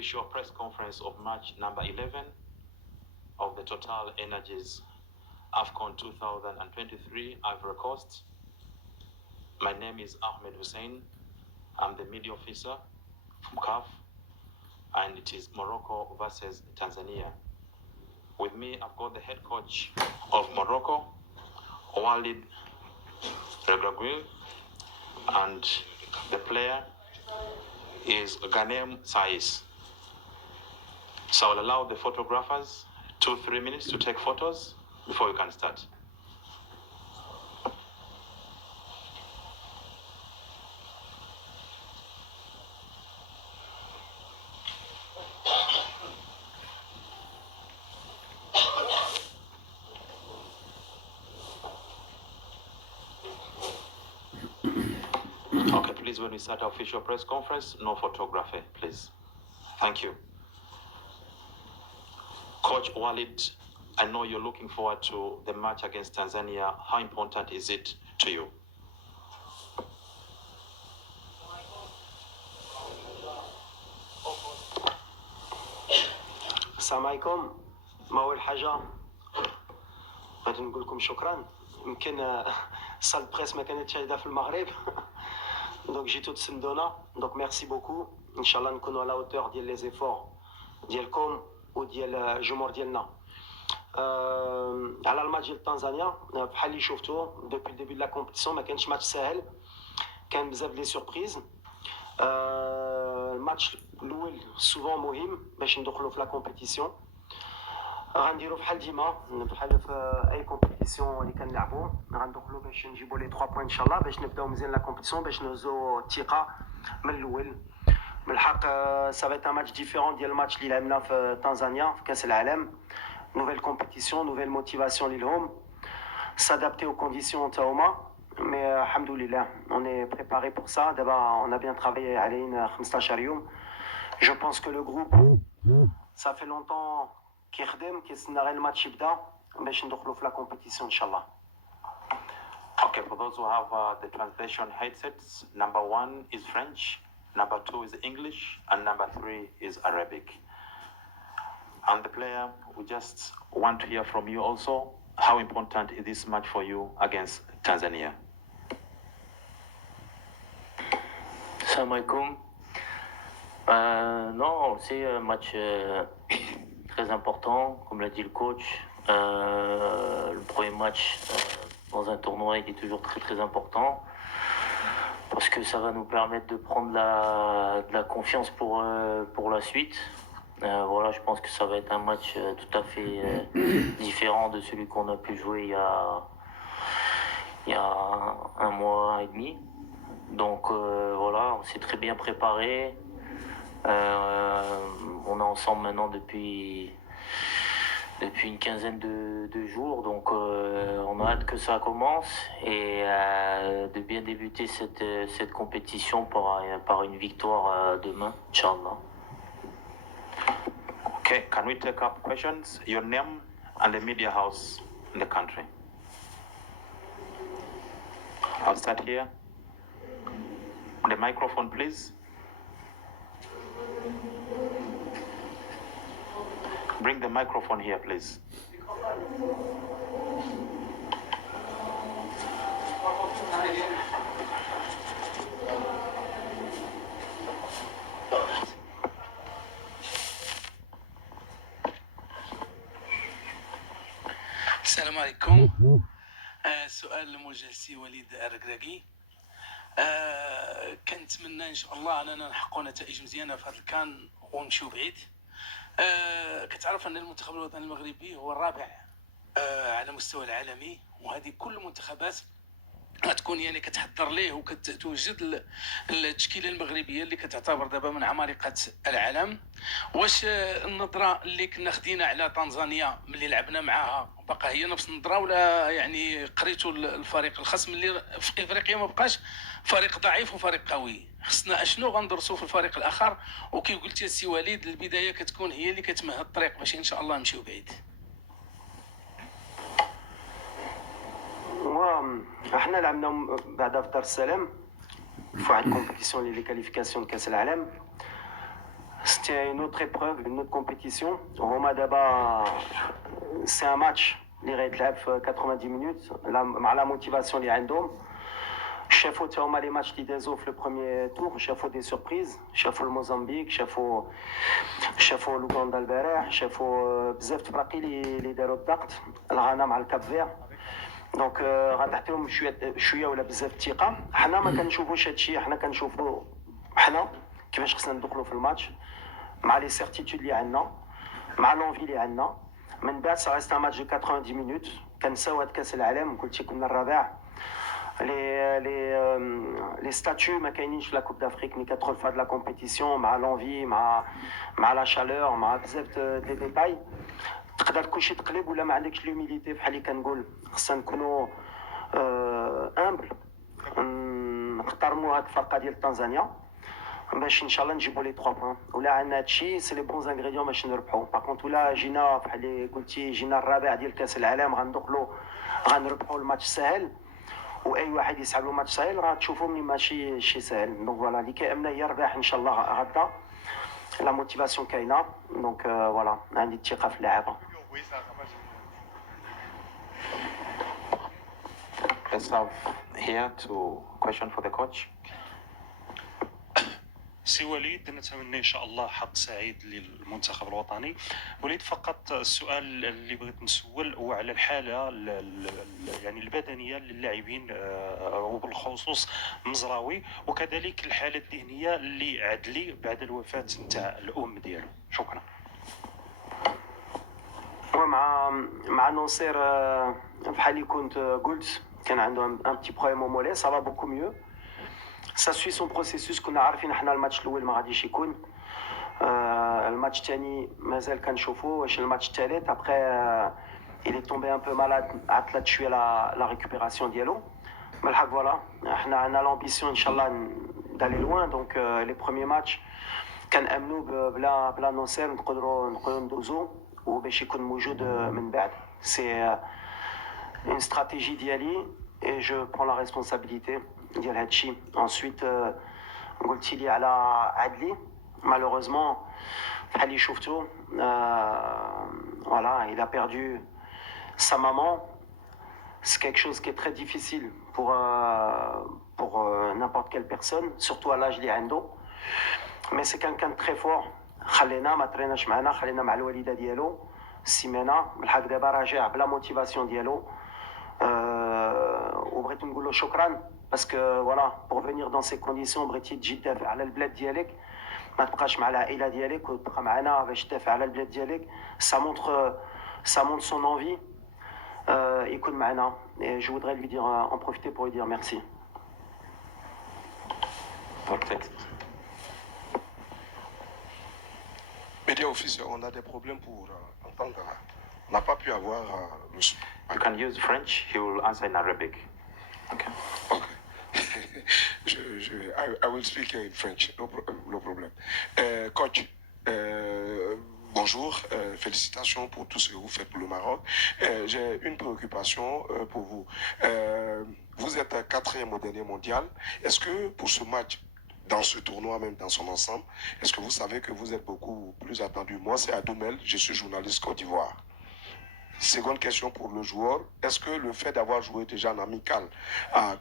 official press conference of match number 11 of the Total Energies AFCON 2023 Ivory Coast. My name is Ahmed Hussein. I'm the media officer from CAF, and it is Morocco versus Tanzania. With me, I've got the head coach of Morocco, Walid Regragui, and the player is Ghanem Sais. So I'll allow the photographers 2-3 minutes to take photos before we can start. Okay, please, when we start our official press conference, no photography, please. Thank you. Coach Walid, I know you're looking forward to the match against Tanzania. How important is it to you? السلام عليكم. ما أول حاجة غادي نقول لكم شكرا. يمكن الصال بريس ما كانتش هايده في المغرب دونك جيتو تسندونا دونك ميرسي بوكو. ان شاء الله نكونوا على اوتور ديال لي زيفور ديالكم وديال الجمهور ديالنا. على الماتش ديال تنزانيا بحال اللي شفتوا دوبي الديبي لا كومبيتيسيون ما كانش ماتش ساهل، كان بزاف لي سوربريز. الماتش الاول سوفون مهم باش ندخلوا في لا كومبيتيسيون. غنديروا بحال ديما بحال في اي كومبيتيسيون اللي كنلعبوا، غندخلوا باش نجيبوا لي 3 بوين ان شاء الله باش نبداو مزيان لا كومبيتيسيون باش نهزوا الثقه من الاول. من الحق سافيت ان ماتش ديفيرون ديال الماتش اللي لعبنا في تنزانيا في كاس العالم. نوفيل كومبيتيسيون نوفيل موتيفاسيون ليهم s'adapter aux conditions تاهما. مي الحمد لله on est préparé pour ça. دابا on a bien travaillé علينا 15 يوم. Je pense que le groupe ça fait longtemps كيخدم كيستنى غير الماتش يبدا باش ندخلوا في لا كومبيتيسيون ان شاء الله. Okay, for those who have the translation headsets, number 1 is French, number 2 is English, and number 3 is Arabic. And the player, we just want to hear from you also, how important is this match for you against Tanzania? Salam alaikum. Non, c'est un match très important, comme l'a dit le coach. Le premier match dans un tournoi, il est toujours très très important parce que ça va nous permettre de prendre de la confiance pour la suite. Voilà, je pense que ça va être un match tout à fait différent de celui qu'on a pu jouer il y a un mois et demi. Donc voilà, on s'est très bien préparé. On est ensemble maintenant depuis une quinzaine de jours, donc on a hâte que ça commence et de bien débuter cette compétition par une victoire demain, Inch'Allah. Okay, can we take up questions? Your name and the media house in the country. I'll start here. The microphone, please. Bring the microphone here, please. السلام عليكم. سؤال موجه لسي وليد الركراكي. كنتمنى ان شاء الله اننا نحققوا نتائج مزيانه في هذا الكان ونمشيو بعيد. كتعرف ان المنتخب الوطني المغربي هو الرابع على مستوى العالمي، وهذه كل المنتخبات غتكون يعني كتحضر ليه وكتوجد التشكيله المغربيه اللي كتعتبر دابا من عمالقه العالم. واش النظره اللي كنا خدينا على تنزانيا ملي لعبنا معاها باقا هي نفس النظره، ولا يعني قريتوا الفريق الخصم اللي في افريقيا ما بقاش فريق ضعيف وفريق قوي؟ خصنا اشنو غندرسوا في الفريق الاخر؟ وكي قلت يا سي وليد البدايه كتكون هي اللي كتمهد الطريق باش ان شاء الله نمشيو بعيد. احنا لعبنا بعدا في دار السلام في واحد الكومبيتيسيون اللي كاليفيكاسيون كاس العالم. C'était une autre épreuve, une autre compétition. Roma Daba, c'est un match. Les rétlab 90 minutes, la motivation les عندهم. شافوا تا هما les matchs اللي دازوا في le premier tour, شافوا des surprises, شافوا الموزمبيق, شافوا لوغندا البارح, شافوا بزاف تفراقي اللي داروا الضغط، الغانا مع الكاب فير. دونك غتعطيهم شويه ولا بزاف الثقه. حنا ما كنشوفوش هادشي، حنا كنشوفوا حنا كيفاش خصنا ندخلوا في الماتش مع لي سيرتيتود اللي عندنا، مع لونفي اللي عندنا. من بعد سا ريست ان ماتش دو 90 مينوت. كنساو هاد كاس العالم، قلتي كنا الرابع. لي ستاتيو ما كاينينش في لا كوب دافريك مي كتدخل في هاد لا كومبيتيسيون مع لونفي مع لا شالور مع بزاف دي ديتاي. تقدر كلشي تقلب ولا ما عندكش لوميليتي. بحال اللي كنقول خصنا نكونوا امبل، نحترموا هاد الفرقه ديال تنزانيا باش ان شاء الله نجيبوا لي 3 بوان. ولا عندنا هادشي سي لي بونز انغريديون باش نربحوا. باغ كونت ولا جينا بحال اللي قلتي جينا الرابع ديال كاس العالم غندخلوا غنربحوا الماتش ساهل، واي واحد يسحب له ماتش ساهل غتشوفوا مني ماشي شي ساهل. دونك فوالا اللي كيامنا هي الرباح ان شاء الله غدا. لا موتيفاسيون كاينه. دونك فوالا عندي الثقه في اللاعبه. Let's have here to question for the coach. سي وليد، نتمنى ان شاء الله حظ سعيد للمنتخب الوطني. وليد فقط السؤال اللي بغيت نسول هو على الحاله يعني البدنيه للاعبين وبالخصوص مزراوي، وكذلك الحاله الذهنيه اللي عدلي بعد الوفاه نتاع الام ديالو. شكرا. مع نصير بحال اللي كنت قلت كان عنده ان بتي بروبليم او مولي. سا فا بوكو ميو، سا سوي سون بروسيسوس. كنا عارفين احنا الماتش الاول ما غاديش يكون، الماتش الثاني مازال كنشوفوا واش الماتش الثالث. ابخي il est tombé un peu malade، عطلت شويه لا ريكوبيراسيون ديالو. بالحق فوالا احنا عندنا لامبيسيون ان شاء الله دالي لوان. دونك لي بروميي ماتش كنامنوا بلا نصير نقدروا ندوزو وباش يكون موجود من بعد. سي une stratégie ديالي et je prends la responsabilité ديال هادشي. ensuite قلتي لي على عدلي، malheureusement بحال اللي شفتو voilà il a perdu sa maman. C'est quelque chose qui est très difficile pour n'importe quelle personne, surtout à l'âge اللي عنده. mais c'est quelqu'un de très fort. خلينا ما تريناش معنا، خلينا مع الوالده ديالو السيمانه. بالحق دابا راجع بلا موتيفاسيون ديالو. وبغيت نقول له شكرا باسكو فوالا بور فينير دون سي كونديسيون بغيتي تجي تدافع على البلاد ديالك، ما تبقاش مع العائله ديالك وتبقى معنا باش تدافع على البلاد ديالك. سا مونتر سون انفي يكون معنا. et je voudrais lui dire en profiter pour lui dire merci. Perfect. Média officiel, on a des problèmes pour entendre. On n'a pas pu avoir le son. You can use French. He will answer in Arabic. Okay. Okay. I will speak in French, no problem. Coach, bonjour, félicitations pour tout ce que vous faites pour le Maroc. J'ai une préoccupation pour vous. Vous êtes 4e au dernier mondial. Est-ce que pour ce match, dans ce tournoi, même dans son ensemble, est-ce que vous savez que vous êtes beaucoup plus attendu? Moi, c'est Adoumel, je suis journaliste Côte d'Ivoire. Seconde question pour le joueur, est-ce que le fait d'avoir joué déjà en amical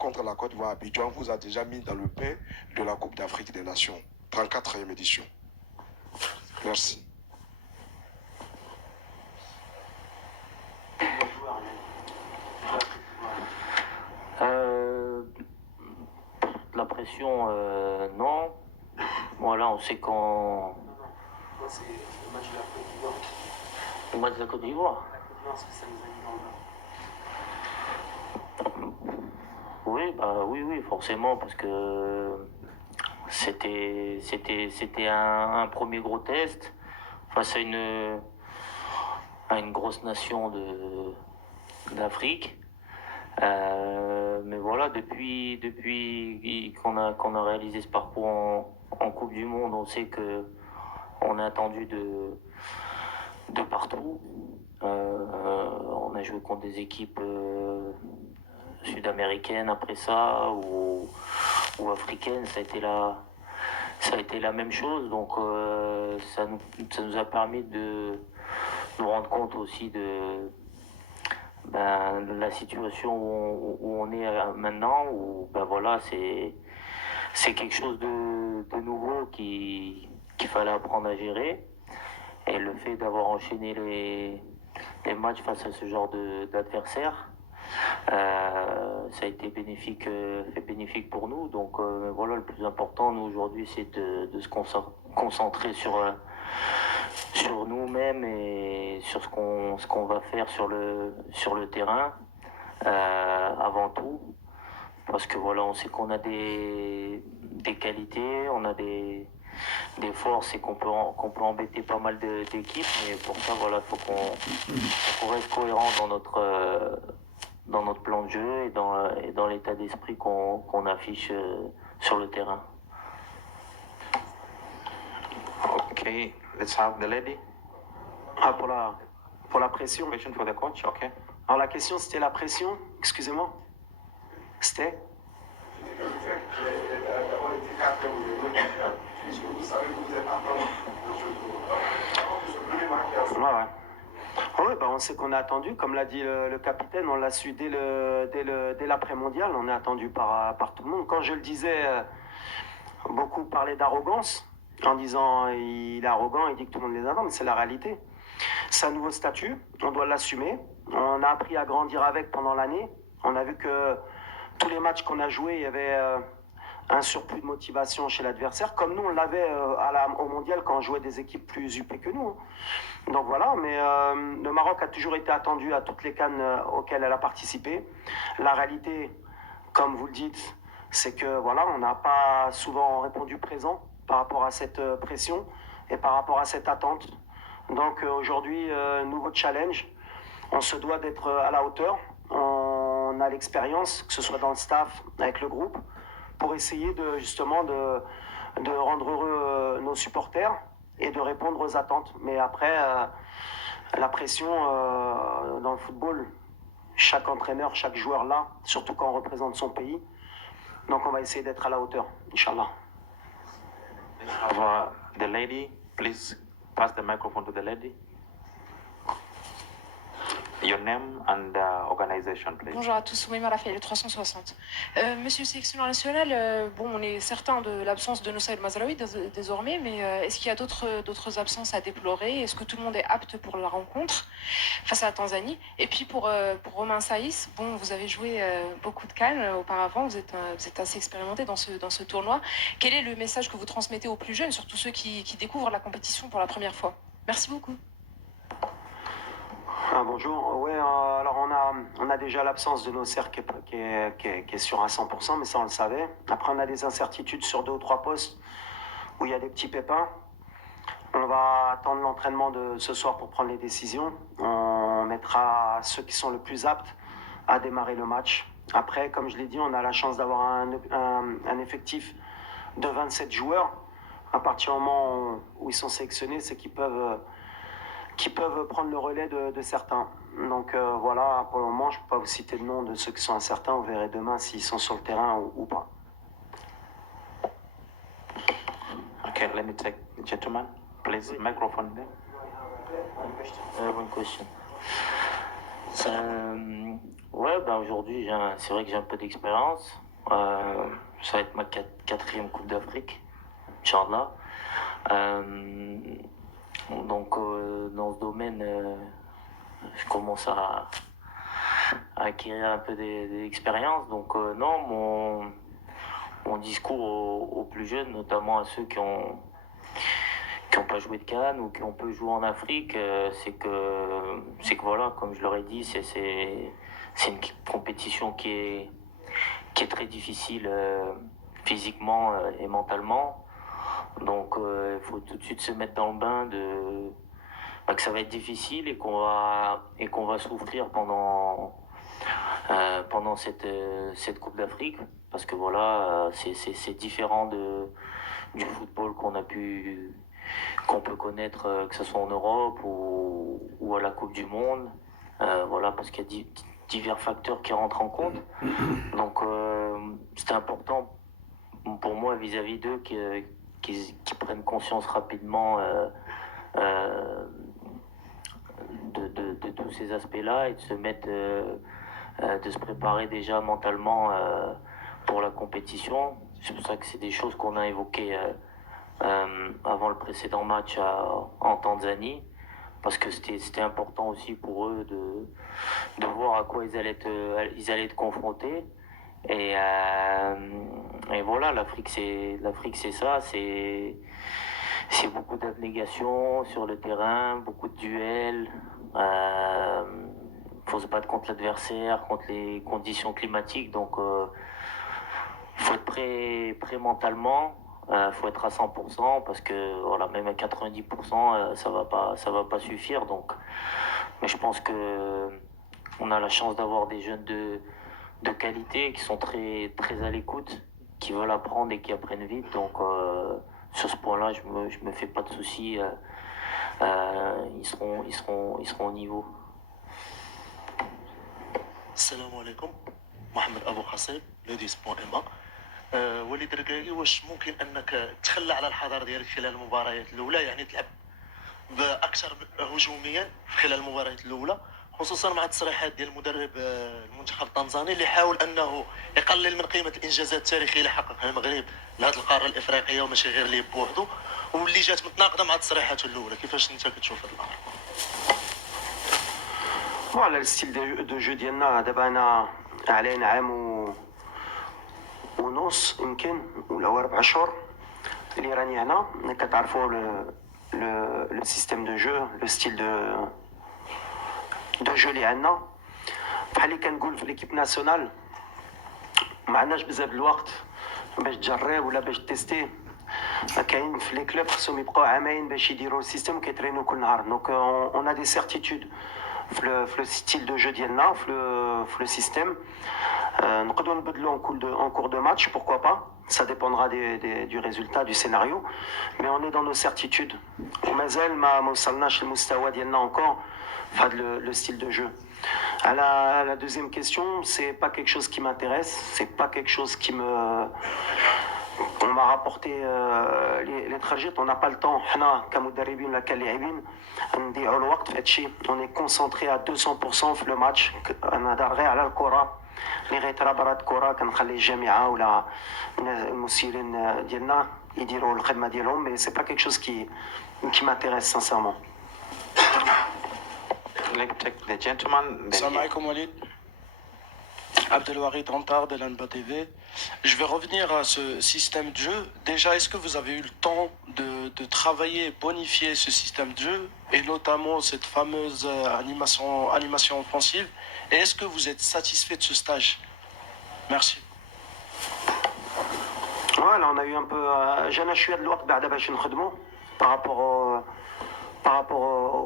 contre la Côte d'Ivoire à Abidjan vous a déjà mis dans le pain de la Coupe d'Afrique des Nations, 34e édition? Merci. La pression, non. Voilà, on sait quand. Le match de la Côte d'Ivoire. Oui, oui, forcément, parce que c'était un premier gros test face à une grosse nation d'Afrique. Mais voilà, depuis qu'on a réalisé ce parcours en Coupe du Monde, on sait que on est attendu de partout. On a joué contre des équipes sud-américaines après ça ou africaines. Ça a été ça a été la même chose. Donc ça nous a permis de nous rendre compte aussi de la situation où on est maintenant, où voilà, c'est quelque chose de nouveau qu'il fallait apprendre à gérer. Et le fait d'avoir enchaîné les matchs face à ce genre d'adversaire, ça a été bénéfique pour nous. Donc voilà, le plus important, nous, aujourd'hui, c'est de se concentrer sur nous-mêmes et sur ce qu'on va faire sur le terrain, avant tout. Parce que voilà, on sait qu'on a des qualités, on a des forces et qu'on peut embêter pas mal d'équipes. Mais pour ça, voilà, faut qu'on reste cohérent dans notre plan de jeu et dans l'état d'esprit qu'on affiche sur le terrain. Okay, let's have the lady. Ah, pour la pression. Question for the coach, okay. Alors la question c'était la pression, excusez-moi. C'était ouais. Oui, on sait qu'on a attendu, comme l'a dit le capitaine, on l'a su dès l'après-mondial, on est attendu par tout le monde. Quand je le disais, beaucoup parlaient d'arrogance, en disant il est arrogant, il dit que tout le monde les attend, mais c'est la réalité. C'est un nouveau statut, on doit l'assumer. On a appris à grandir avec pendant l'année. On a vu que tous les matchs qu'on a joués, il y avait un surplus de motivation chez l'adversaire, comme nous on l'avait au mondial quand on jouait des équipes plus huppées que nous. Donc voilà, mais le Maroc a toujours été attendu à toutes les CAN auxquelles elle a participé. La réalité, comme vous le dites, c'est que voilà, on n'a pas souvent répondu présent par rapport à cette pression et par rapport à cette attente. Donc aujourd'hui, nouveau challenge, on se doit d'être à la hauteur. On a l'expérience, que ce soit dans le staff, avec le groupe, pour essayer justement de rendre heureux nos supporters et de répondre aux attentes. Mais après, la pression dans le football, chaque entraîneur, chaque joueur là, surtout quand on représente son pays. Donc on va essayer d'être à la hauteur, Inch'Allah. The lady, please pass the microphone to the lady. Your name and organization, please. Bonjour à tous, Soumaïma Raphaël, le 360. Monsieur le sélectionneur national, on est certain de l'absence de Noussaïl Mazraoui désormais, mais est-ce qu'il y a d'autres absences à déplorer? Est-ce que tout le monde est apte pour la rencontre face à la Tanzanie? Et puis pour Romain Saïs, vous avez joué beaucoup de CAN auparavant, vous êtes assez expérimenté dans ce tournoi. Quel est le message que vous transmettez aux plus jeunes, surtout ceux qui découvrent la compétition pour la première fois? Merci beaucoup. Bonjour, oui, alors on a déjà l'absence de Nosser qui est sûr à 100%, mais ça on le savait. Après on a des incertitudes sur 2 ou 3 postes où il y a des petits pépins. On va attendre l'entraînement de ce soir pour prendre les décisions. On mettra ceux qui sont le plus aptes à démarrer le match. Après, comme je l'ai dit, on a la chance d'avoir un effectif de 27 joueurs. À partir du moment où ils sont sélectionnés, c'est qu'ils peuvent prendre le relais de certains. Donc voilà, pour le moment, je ne peux pas vous citer le nom de ceux qui sont incertains. Vous verrez demain s'ils sont sur le terrain ou pas. Okay, let me take the gentleman. Please, microphone there. One question. Aujourd'hui, c'est vrai que j'ai un peu d'expérience. Ça va être ma 4e Coupe d'Afrique, Inch'Allah. Donc dans ce domaine, je commence à acquérir un peu d'expérience. Donc non, mon discours aux plus jeunes, notamment à ceux qui ont pas joué de CAN ou qui ont peu joué en Afrique, c'est que voilà, comme je leur ai dit, c'est une compétition qui est très difficile physiquement et mentalement. Donc il faut tout de suite se mettre dans le bain que ça va être difficile et qu'on va souffrir pendant cette Coupe d'Afrique, parce que voilà, c'est différent du football qu'on peut connaître, que ce soit en Europe ou à la Coupe du Monde. Voilà, parce qu'il y a divers facteurs qui rentrent en compte. Donc c'était important pour moi vis-à-vis d'eux qu'ils prennent conscience rapidement de tous ces aspects-là et de se mettre, de se préparer déjà mentalement pour la compétition. C'est pour ça que c'est des choses qu'on a évoquées avant le précédent match en Tanzanie, parce que c'était important aussi pour eux de voir à quoi ils allaient être confrontés. Et voilà, l'Afrique c'est ça, c'est beaucoup d'abnégation sur le terrain, beaucoup de duels. Faut se battre contre l'adversaire, contre les conditions climatiques, donc il faut être prêt mentalement. Faut être à 100% parce que voilà, même à 90% ça va pas suffire. Donc, mais je pense que on a la chance d'avoir des jeunes de qualité qui sont très très à l'écoute, qui veulent apprendre et qui apprennent vite. Donc sur ce point-là, je me fais pas de soucis. Ils seront au niveau. السلام عليكم. محمد ابو حصيب لوديس.ma. وليد ركراكي، واش ممكن انك تخلى على الحضور ديالك خلال المباريات الاولى، يعني تلعب باكثر هجوميا خلال المباريات الاولى، خصوصا مع التصريحات ديال المدرب المنتخب التنزاني اللي حاول انه يقلل من قيمه الانجازات التاريخيه اللي حققها المغرب لهذه القاره الافريقيه وماشي غير ليه بوحدو، واللي جات متناقضه مع تصريحاته الاولى. كيفاش انت كتشوف هذا الامر؟ فوالا الستيل دو جو ديالنا دابا انا عليه عام ونص يمكن ولا 4 شهور اللي راني هنا. كتعرفوا لو سيستيم دو جو، لو ستيل دو جو اللي عندنا. بحال اللي كنقول في ليكيب ناسيونال ما عندناش بزاف الوقت باش تجرب ولا باش تيستي. كاين في لي كلوب خصهم يبقاو عامين باش يديروا السيستيم كيترينو كل نهار. دونك اون ا دي سيرتيتود في لو ستيل دو جو ديالنا، في لو سيستيم. نقدروا نبدلوا en cours de match, pourquoi pas. Ça dépendra du résultat, du scénario. Mais on est dans nos certitudes. ومازال ما وصلناش للمستوى ديالنا encore في هذا le style de jeu. À la deuxième question, c'est pas quelque chose qui m'intéresse, c'est pas quelque chose qui me... On m'a rapporté les trajets, on n'a pas le temps. حنا كمدربين ولا كلاعبين نضيعوا الوقت في هذا الشيء. On est concentré à 200% في le match. نهضر غير على الكرة اللي غيطرا برا الكرة. كنخلي الجامعة ولا المسيرين ديالنا يديروا الخدمة ديالهم. Mais c'est pas quelque chose qui m'intéresse sincèrement. Let's take the gentleman. Salam alaikum Walid. Abdelwarid Rantar de l'ANBA TV. Je vais revenir à ce système de jeu. Déjà, est-ce que vous avez eu le temps de travailler, bonifier ce système de jeu et notamment cette fameuse animation offensive? Et est-ce que vous êtes satisfait de ce stage? Merci. Voilà, on a eu un peu... جانا شوية د الوقت بعدا باش نخدموا par rapport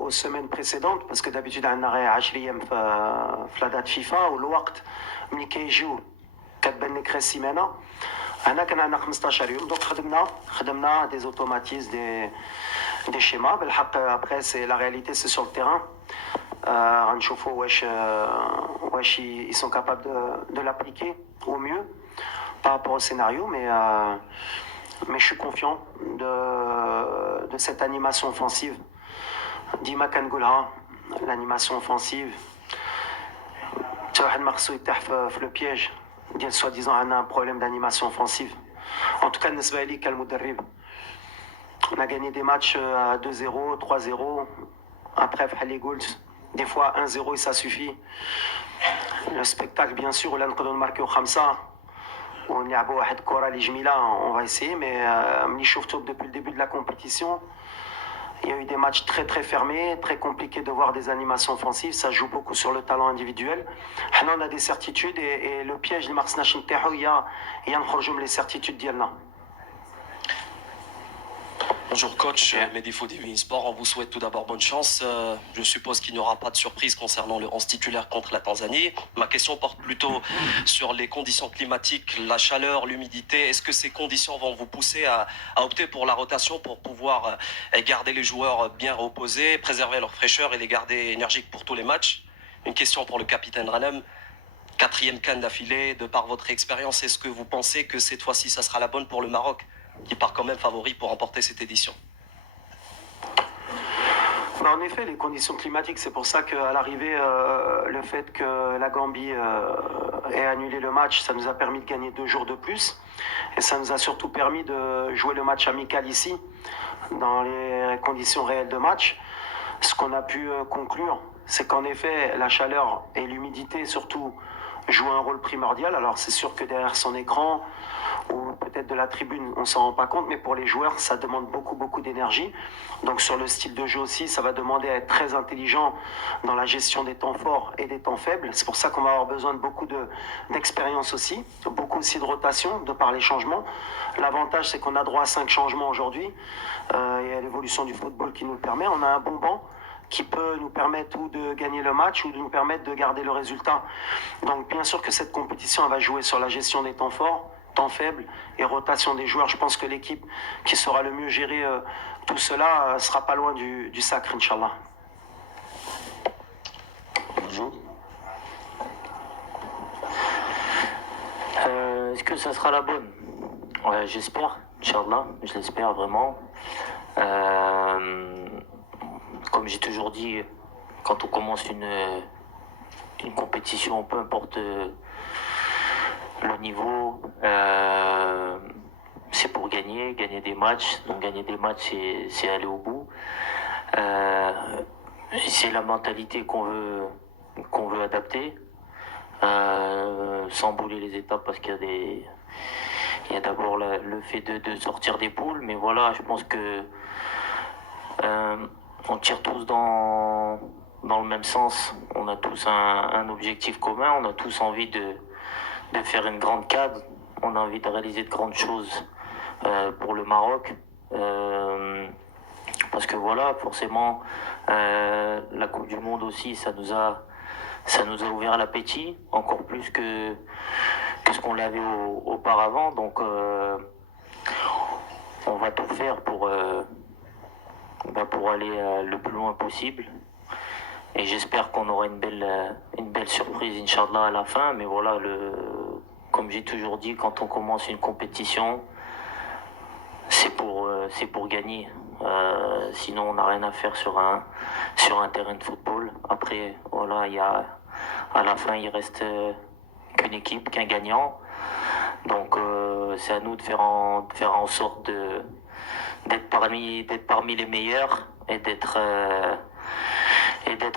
aux semaines précédentes, parce que d'habitude عندنا غير 10 أيام في la date FIFA والوقت ملي كيجيو كتبان لك غير السيمانة. هنا كان عندنا 15 يوم. دونك خدمنا des automatismes, des schémas. بالحق après c'est la réalité, c'est sur le terrain. غنشوفوا واش ils sont capables de l'appliquer au mieux par rapport au scénario, mais je suis confiant de cette animation offensive. ديما كنقولها l'animation offensive. حتى واحد ما خصو يطيح في لو بييج ديال سوا ديزون عندنا un problème d'animation offensive. En tout cas بالنسبة لي كالمدرب on a gagné des matchs à 2-0, 3-0. Après بحال اللي قلت des fois 1-0 et ça suffit. Le spectacle bien sûr ولا نقدروا نماركيو 5 ونلعبوا واحد الكره اللي جميله. On va essayer, mais ملي شفتو depuis le début de la compétition, il y a eu des matchs très très fermés, très compliqués de voir des animations offensives. Ça joue beaucoup sur le talent individuel. On a des certitudes et le piège اللي ما خصناش نطيحوا هي نخرجوا من les certitudes ديالنا. Bonjour coach, Mehdi Fodi Sport, on vous souhaite tout d'abord bonne chance. Je suppose qu'il n'y aura pas de surprise concernant le 11 titulaire contre la Tanzanie. Ma question porte plutôt sur les conditions climatiques, la chaleur, l'humidité. Est-ce que ces conditions vont vous pousser à opter pour la rotation pour pouvoir garder les joueurs bien reposés, préserver leur fraîcheur et les garder énergiques pour tous les matchs? Une question pour le capitaine Ranem. 4e CAN d'affilée, de par votre expérience, est-ce que vous pensez que cette fois-ci ça sera la bonne pour le Maroc qui part quand même favori pour remporter cette édition. En effet, les conditions climatiques, c'est pour ça qu'à l'arrivée, le fait que la Gambie ait annulé le match, ça nous a permis de gagner 2 jours de plus. Et ça nous a surtout permis de jouer le match amical ici, dans les conditions réelles de match. Ce qu'on a pu conclure, c'est qu'en effet, la chaleur et l'humidité surtout jouent un rôle primordial. Alors c'est sûr que derrière son écran, ou peut-être de la tribune, on ne s'en rend pas compte, mais pour les joueurs, ça demande beaucoup d'énergie. Donc sur le style de jeu aussi, ça va demander à être très intelligent dans la gestion des temps forts et des temps faibles. C'est pour ça qu'on va avoir besoin de beaucoup d'expérience aussi, beaucoup aussi de rotation, de par les changements. L'avantage, c'est qu'on a droit à 5 changements aujourd'hui, et à l'évolution du football qui nous le permet. On a un bon banc qui peut nous permettre ou de gagner le match ou de nous permettre de garder le résultat. Donc bien sûr que cette compétition, elle va jouer sur la gestion des temps forts, temps faibles et rotation des joueurs. Je pense que l'équipe qui saura le mieux gérer tout cela sera pas loin du sacre, Inch'Allah. Bonjour. Est-ce que ça sera la bonne? J'espère, Inch'Allah, je l'espère vraiment. Comme j'ai toujours dit, quand on commence une compétition, peu importe le niveau, c'est pour gagner des matchs. Donc gagner des matchs, c'est aller au bout. C'est la mentalité qu'on veut adapter, sans bouler les étapes, parce qu'il y a d'abord le fait de sortir des poules. Mais voilà, je pense que on tire tous dans le même sens. On a tous un objectif commun. On a tous envie de faire une grande cadre. On a envie de réaliser de grandes choses pour le Maroc. Parce que voilà, forcément, la Coupe du Monde aussi, ça nous a ouvert l'appétit, encore plus que ce qu'on l'avait auparavant. Donc, on va tout faire pour aller le plus loin possible. Et j'espère qu'on aura une belle surprise, Inch'Allah, à la fin. Mais voilà, comme j'ai toujours dit, quand on commence une compétition, c'est pour gagner. Sinon, on n'a rien à faire sur un terrain de football. Après, voilà, à la fin, il reste qu'une équipe, qu'un gagnant. Donc, c'est à nous de faire en sorte d'être parmi les meilleurs et d'être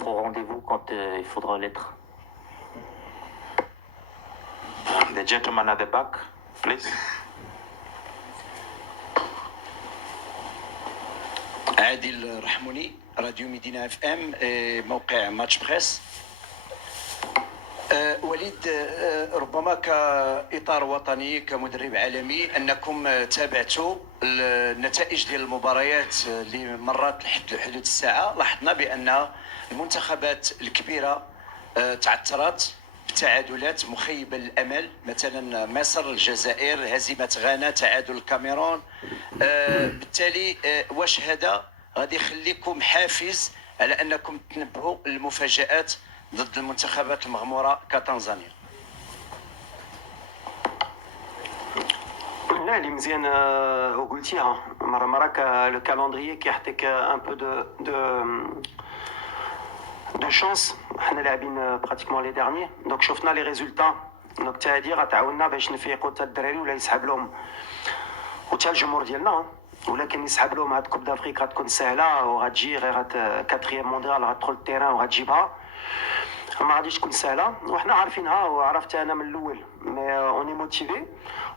au rendez-vous quand il faudra l'être. The gentleman at the back, please. عادل رحموني راديو مدينة اف ام موقع ماتش بريس. وليد، ربما كإطار وطني كمدرب عالمي أنكم تابعتوا النتائج ديال المباريات اللي مرات لحد حدود الساعة. لاحظنا بأن المنتخبات الكبيرة تعثرت بتعادلات مخيبة للأمل، مثلا مصر، الجزائر، هزيمة غانا، تعادل الكاميرون. بالتالي واش هذا غادي يخليكم حافز على أنكم تنبهوا للمفاجآت ضد المنتخبات المغمورة كتنزانيا؟ لا اللي مزيان وقلتيها مرة لو كالندريي كيعطيك ان بو دو شانس. حنا لاعبين براتيكمون لي ديرني، دونك شفنا لي ريزولتا. دونك تا هادي غتعاوننا باش نفيقوا حتى الدراري ولا يسحب لهم وتا الجمهور ديالنا. ولكن يسحب لهم هاد كوب دافريك غتكون سهله وغتجي غير كاتريام مونديال غتدخل التيران وغتجيبها. ما غاديش تكون سهله وحنا عارفينها وعرفتها انا من الاول. مي اوني موتيفي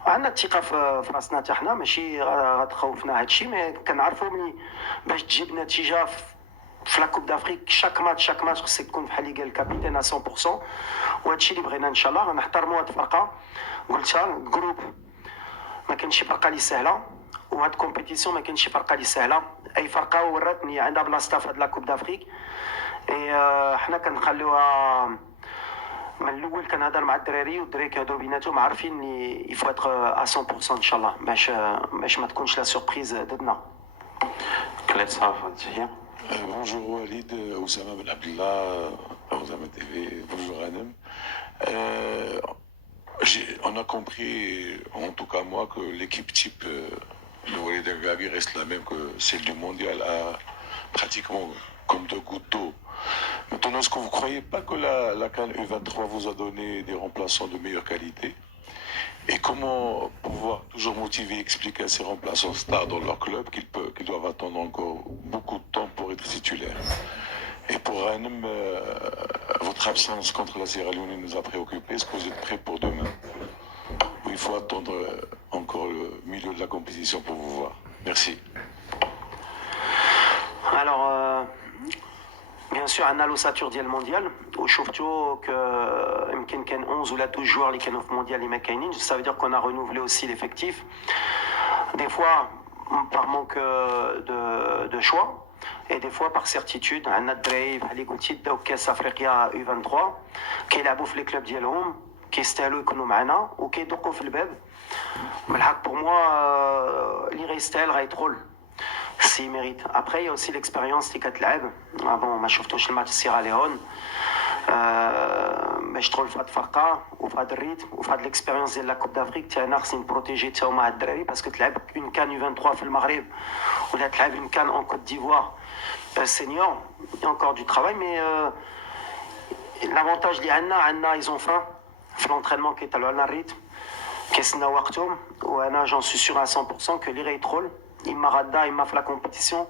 وعندنا الثقه في راسنا حتى حنا، ماشي غتخوفنا هادشي. مي كنعرفوا ملي باش تجيب نتيجه في لا كوب دافريك شاك ماتش خصك تكون بحال اللي قال الكابيتان 100%. وهادشي اللي بغينا ان شاء الله. غنحترموا هاد الفرقه، قلتها الجروب ما كاينش شي فرقه اللي سهله، وهاد كومبيتيسيون ما كاينش شي فرقه اللي سهله. اي فرقه وراتني عندها بلاصتها في هاد لا كوب دافريك. حنا كنخليوها من الاول. كنهضر مع الدراري والدراري كيهضروا بيناتهم عارفين لي يفو اتر 100% ان شاء الله باش ما تكونش لا سوربريز ضدنا. Let's have it here. Bonjour Walid, Oussama Ben Abdallah, Oussama TV, bonjour Hanem. On a compris, en tout cas moi, que l'équipe type le Walid Regragui reste la même que celle du mondial, pratiquement comme deux gouttes d'eau. Maintenant, est-ce que vous ne croyez pas que la CAN U23 vous a donné des remplaçants de meilleure qualité? Et comment pouvoir toujours motiver et expliquer à ces remplaçants stars dans leur club qu'ils doivent attendre encore beaucoup de temps pour être titulaires? Et pour Ranem, votre absence contre la Sierra Leone nous a préoccupés. Est-ce que vous êtes prêts pour demain? Ou il faut attendre encore le milieu de la compétition pour vous voir? Merci. Alors, bien sûr, on a l'ossature ديال المونديال وشفتوا que يمكن كان 11 ولا 12 joueurs اللي كانوا في المونديال اللي ما كاينينش. Ça veut dire qu'on a renouvelé aussi l'effectif. Des fois par manque de choix et des fois par certitude. عندنا الدراري بحال اللي قلتي داو كاس افريقيا U23 كيلعبوا في لي كلوب ديالهم كيستاهلوا يكونوا معنا وكيدقوا في الباب. بالحق pour moi اللي غيستاهل غيدخل s'il mérite. Après, il y a aussi l'expérience اللي كتلعب. Bon, ما شفتوش الماتش سيرا ليون. Mais je trouve فهاد الفرقة وفهاد الريتم وفهاد l'expérience ديال لا كوب دافريك تاعنا خصني نبروتيجي تا هما هاد الدراري باسكو تلعب اون كان U23 في المغرب ولا تلعب اون كان en Côte d'Ivoire senior. Il y a encore du travail, mais l'avantage اللي عندنا ils ont faim في l'entraînement كيطلعوا لنا الريتم كيسناو وقتهم وانا j'en suis sûr à 100% que اللي غيدخل إما غدا إما في la compétition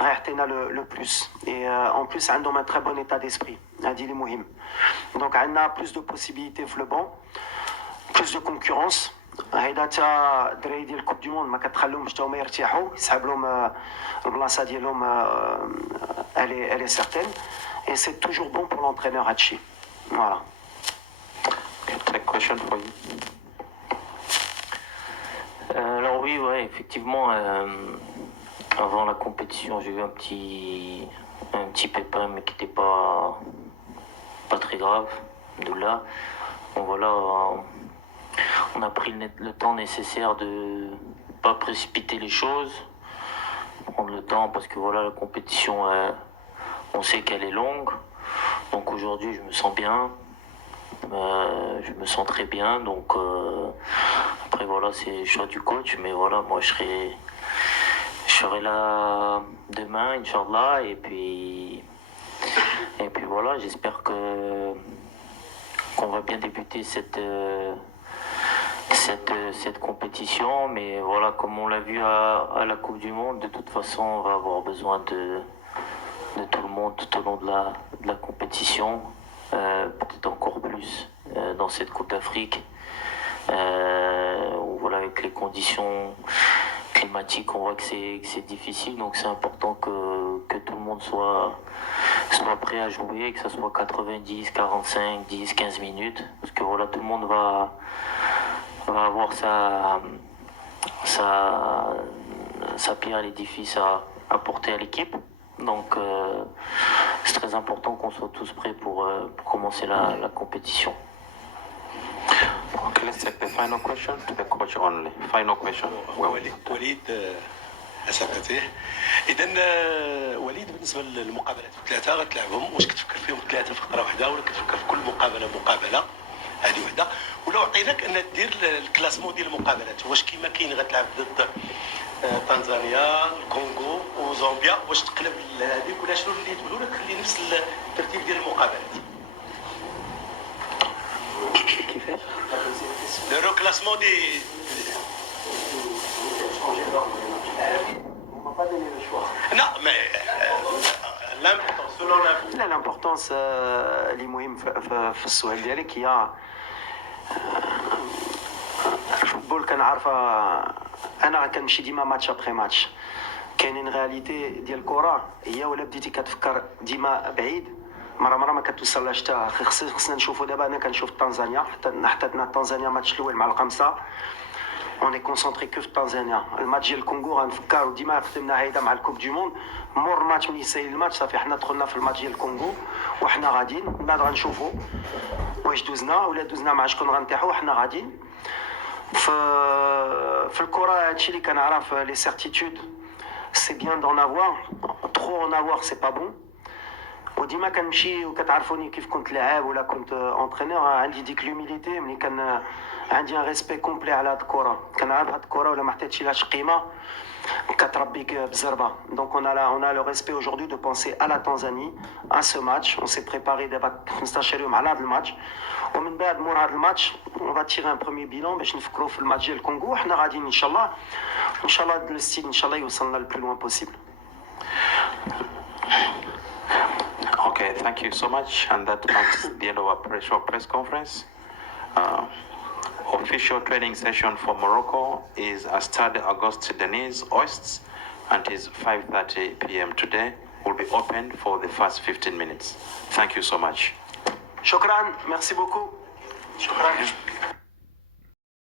غيعطينا le plus. Et en plus عندهم un très bon état d'esprit. هادي اللي مهم. Donc عندنا plus de possibilités في le banc, plus de concurrence. هيدا تا الدراري ديال الكوب دي موند ما كتخليهمش تا هما يرتاحوا يسحب لهم البلاصه ديالهم elle est certaine et c'est toujours bon pour l'entraîneur هادشي. Voilà. Take question for you. Alors oui, ouais, effectivement, avant la compétition, j'ai eu un petit pépin, mais qui n'était pas très grave. De là, bon voilà, on a pris le temps nécessaire de pas précipiter les choses, prendre le temps parce que voilà, la compétition, on sait qu'elle est longue. Donc aujourd'hui, je me sens bien. Je me sens très bien, donc après voilà, c'est le choix du coach, mais voilà, moi je serai là demain, Inch'Allah, et puis voilà, j'espère qu'on va bien débuter cette compétition, mais voilà, comme on l'a vu à la Coupe du Monde, de toute façon, on va avoir besoin de tout le monde tout au long de la compétition. Peut-être encore plus dans cette Coupe d'Afrique où voilà, avec les conditions climatiques on voit que c'est difficile, donc c'est important que tout le monde soit prêt à jouer, que ce soit 90, 45, 10, 15 minutes parce que voilà, tout le monde va avoir sa pierre à l'édifice à apporter à l'équipe. Donc c'est très important qu'on soit tous prêts pour commencer la compétition. Okay, let's take the final question to the coach only. Final question. وليد اساتذه اذا وليد بالنسبه للمقابلات الثلاثه غتلعبهم واش كتفكر فيهم ثلاثه في فقره واحده ولا كتفكر في كل مقابله هذه وحده ولو عطيناك ان دير الكلاسمون ديال المقابلات واش كيما كاين غتلعب ضد تنزانيا الكونغو وزامبيا واش تقلب هذيك ولا شنو اللي تقولوا لك خلي نفس الترتيب ديال المقابلات كيفاش le reclassement des on m'a pas donné le choix. non mais l'importance selon l'info لا l'importance اللي مهم في السؤال ديالك هي الفوتبول كنعرفها انا كنمشي ديما ماتش ابخي ماتش كاينين رياليتي ديال الكره هي ولا بديتي كتفكر ديما بعيد مره ما كتوصلهاش حتى خصنا نشوفوا دابا انا كنشوف تنزانيا حتى تنزانيا ماتش الاول مع الخمسه اون كونسونطري كو في تنزانيا الماتش ديال الكونغو غنفكروا ديما خدمنا هيدا مع الكوب دي موند مور الماتش ملي يسالي الماتش صافي حنا دخلنا في الماتش ديال الكونغو وحنا غاديين من بعد غنشوفوا واش دوزنا ولا دوزنا مع شكون غنطيحوا وحنا غاديين في الكره هادشي اللي كنعرف لي سيرتيتود سي بيان دون افوار ترو en avoir c'est pas bon وديما كنمشي وكتعرفوني كيف كنت لاعب ولا كنت اونترينور عندي ديك لوميليتي ملي كان عندي ان ريسبي كومبلي على هاد الكره كنعرف هاد الكره ولا ما عطيتش لهاش قيمه كتربيك بالزربه دونك on a le respect aujourd'hui de penser à la Tanzanie à ce match on s'est préparé دابا 15 يوم على هاد الماتش ومن بعد مور هاد الماتش on va tirer un premier bilan باش نفكروا في الماتش ديال الكونغو وحنا غاديين ان شاء الله الستيل ان شاء الله يوصلنا le plus loin possible. Okay, thank you so much, and that marks the end of our press conference. Official training session for Morocco is Stade Auguste Denis Oists, and is 5:30 p.m. today. Will be open for the first 15 minutes. Thank you so much. شكرا, merci beaucoup. شكرا.